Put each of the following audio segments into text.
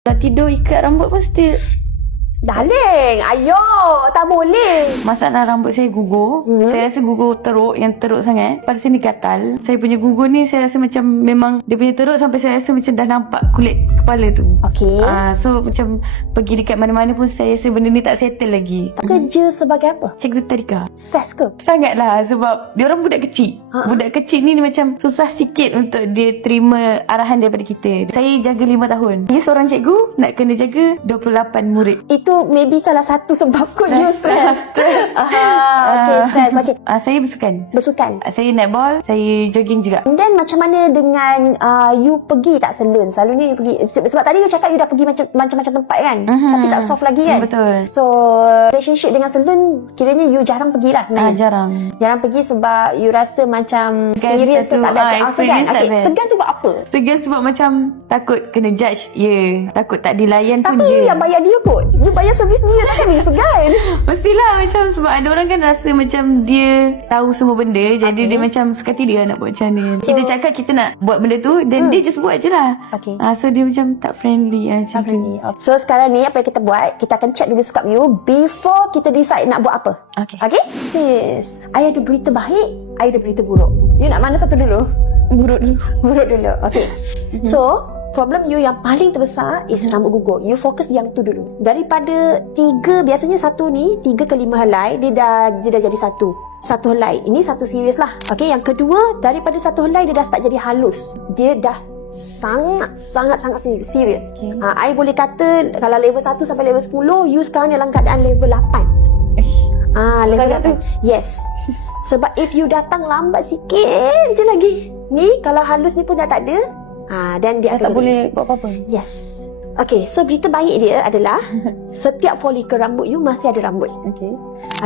Dah tidur ikat rambut pun still. Darling, ayo, tak boleh. Masalah rambut saya gugur. Saya rasa gugur teruk, yang teruk sangat. Pada sini gatal. Saya punya gugur ni saya rasa macam memang dia punya teruk sampai saya rasa macam dah nampak kulit kepala tu. Okey. So macam pergi dekat mana-mana pun saya rasa benda ni tak settle lagi. Kerja sebagai apa? Cikgu tadika. Stres ke? Sangatlah sebab dia orang budak kecil. Budak kecil ni macam susah sikit untuk dia terima arahan daripada kita. Saya jaga 5 tahun. Dia seorang cikgu nak kena jaga 28 murid. Itu maybe salah satu sebab kot you stres. Stres. Okay, stres. Okay. Saya bersukan. Bersukan. Saya netball, saya jogging juga. Dan macam mana dengan you pergi tak salon? Selalunya you pergi, sebab tadi you cakap you dah pergi macam-macam tempat kan? Tapi tak soft lagi kan? Betul. So relationship dengan salon kiranya you jarang pergilah sebenarnya. Jarang pergi sebab you rasa macam experience tu tak best. Segan. Okay. Segan sebab apa? Segan sebab macam takut kena judge. Takut tak dilayan pun tapi dia. you yang bayar dia kot. You bayar servis dia, takkan you segan? Mestilah macam sebab ada orang kan rasa macam dia tahu semua benda. Jadi dia macam suka hati dia nak buat macam mana. Kita cakap kita nak buat benda tu dan dia just buat je lah. Okay. So dia macam tak friendly macam tu. So sekarang ni apa yang kita buat, kita akan check dulu skap you before kita decide nak buat apa. Okay? Sis, I ada berita baik, I ada berita buruk. You nak mana satu dulu? Buruk dulu. Okay. So problem you yang paling terbesar is rambut gugur. You fokus yang tu dulu. Daripada 3, biasanya satu ni 3 ke 5 helai, dia dah jadi satu helai. Ini satu serius lah. Okay, yang kedua, daripada satu helai dia dah start jadi halus. Dia dah sangat serius. Okay. I boleh kata kalau level 1 sampai level 10, you sekarang dalam keadaan level 8. Level 8. Yes. Sebab if you datang lambat sikit je lagi, ni kalau halus ni pun dah tak ada. Dan dia tak boleh buat apa-apa. Yes. Okay, so berita baik dia adalah setiap folikel rambut you masih ada rambut.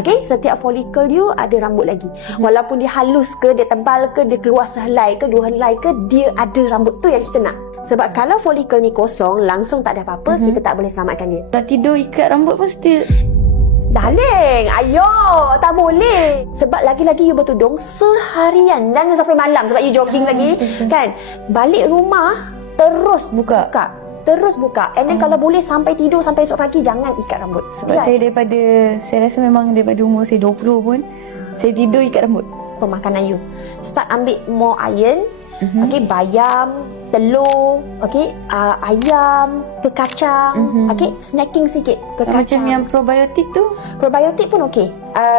Okay, setiap folikel you ada rambut lagi. Walaupun dia halus ke, dia tebal ke, dia keluar sehelai ke, 2 helai ke, dia ada rambut tu yang kita nak. Sebab kalau folikel ni kosong, langsung tak ada apa-apa, kita tak boleh selamatkan dia. Dah tidur ikat rambut pun still. Darling, ayo, tak boleh. Sebab lagi-lagi you bertudung seharian dan sampai malam sebab you jogging lagi kan. Balik rumah terus buka. And then kalau boleh sampai tidur sampai esok pagi jangan ikat rambut. Sebab saya rasa memang daripada umur saya 20 pun saya tidur ikat rambut. Pemakanan you, start ambil more iron. Okay, bayam, telur, okay, ayam, ke kacang, okay, snacking sikit ke kacang. Macam yang probiotik tu. Probiotik pun okey.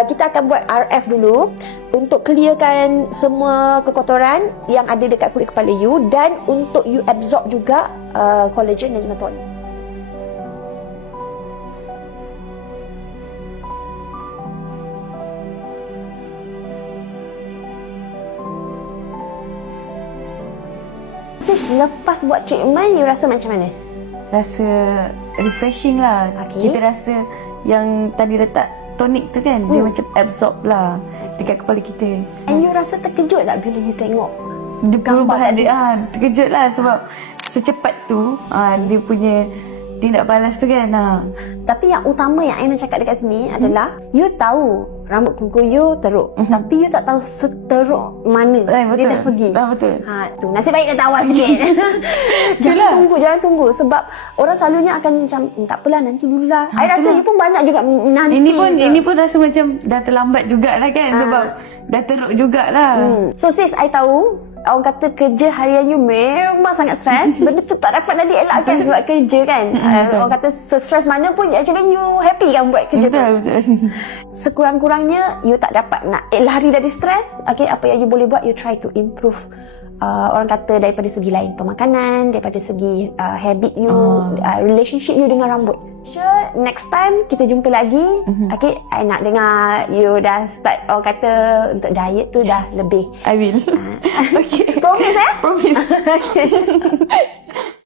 Kita akan buat RF dulu untuk clearkan semua kekotoran yang ada dekat kulit kepala you dan untuk you absorb juga collagen dan juga tonik. Sis, lepas buat treatment, you rasa macam mana? Rasa refreshing lah. Kita rasa yang tadi letak tonik tu kan, dia macam absorb lah dekat kepala kita. And you rasa terkejut tak bila you tengok dia perubahan dia? Terkejut lah sebab secepat tu dia punya tindak balas tu kan. Tapi yang utama yang I nak cakap dekat sini adalah you tahu rambut gugur you teruk, tapi you tak tahu seteruk mana dia dah pergi. Betul. Tu nasib baik dah tahu sikit. Jangan tunggu sebab orang selalunya akan macam tak apalah nanti dululah. I rasa you pun banyak juga nanti. Ini pun rasa macam dah terlambat jugalah kan sebab dah teruk jugalah. So sis, I tahu orang kata kerja harian you memang sangat stres. Benda tu tak dapat nak dielakkan sebab kerja kan. Orang kata stres mana pun actually you happy kan buat kerja tu. Sekurang-kurangnya you tak dapat nak lari dari stres. Okay, apa yang you boleh buat, you try to improve. Orang kata daripada segi lain, pemakanan, daripada segi habit you, relationship you dengan rambut. Sure, next time kita jumpa lagi. Okay, I nak dengar you dah start orang kata untuk diet tu dah lebih. I will. Okay. Promise Promise. Okay.